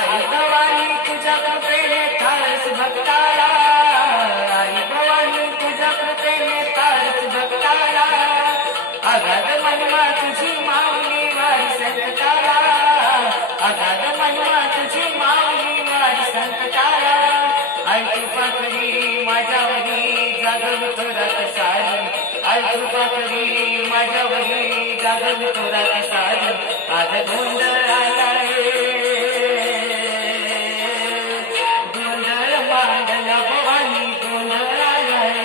आई भवानी तुझ्या कृपेने थारस भक्ताला, आई भवानी तुझ्या कृपेने थारस भक्ताला, अगाध महिमा तुझी माऊली वारी संकटाला, अगाध महिमा तुझी माऊली वारी संकटाला, आई कृपा करी माझ्यावरी जागव थोरात सारी, आई कृपा करी माझ्यावरी जागव थोरात सारी, आज गोंधळ आलाय गोंधळ मांडला भवानी गोंधळ आलाय,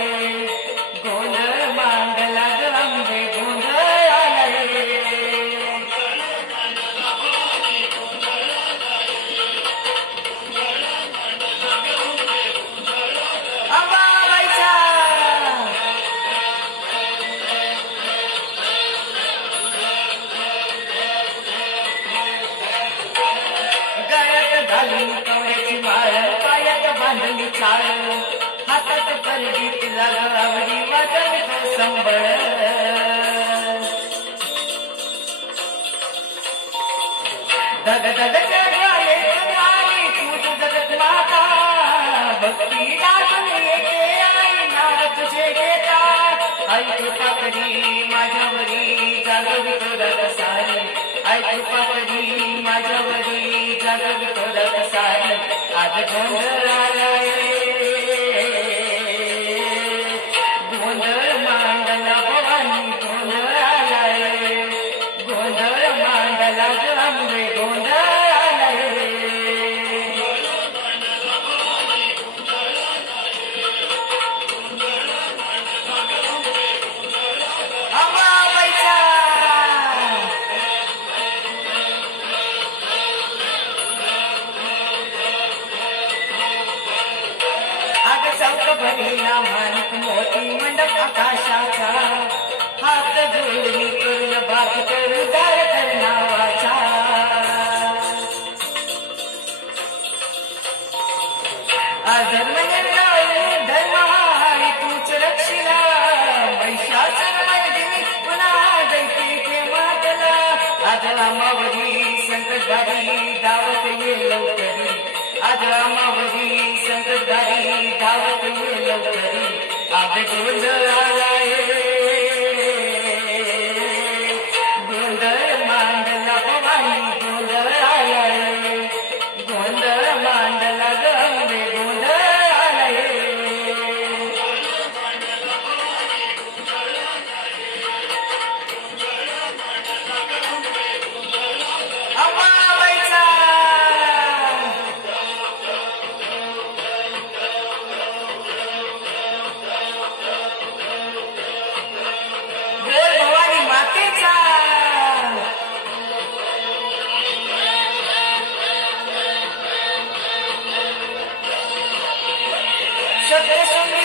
गोंधळ मांडला ग अंबे गोंधळ आलाय. अंबाबाईचा गळ्यात घालून कवड्याची माळ, पायात बांधली चाळ, हातात परडी तिला गळावरी वाजवतो संबळ, धग धग जगाले जगाली तू जगत माता, भक्ती दाखवून येते आई नाव तुझे घेता, आई कृपा करी माझ्यावरी जागवी थोरात सारी, आई कृपा करी माझ्यावरी जागवी थोरात सारी, आज गोंधळ आलाय गोंधळ मांडला भवानी गोंधळ आलाय, गोंधळ मांडला ग अंबे गोंधळ आलाय. अंबाबाईचा अग चौक भरीला माणिक मोती मंडप आकाशाचा, हात जोडणी करून बाकी करू दार कर नावाचा, अधर्म निर्णय धर्म हाय तूच रक्षिला, महिषासुर मर्दिनी पुन्हा दैत्याचे मातला, आज अमावरी संकटधारी धावत ये लवकरी, आज अमावरी संकटधारी धावत ये लवकरी, आज गोंधळ आलाय गोंधळ मांडला भवानी गोंधळ आलाय, गोंधळ मांडला ग अंबे गोंधळ आलाय. अंबाबाईचा बोल भवानी मातेचा सप्तशृंगी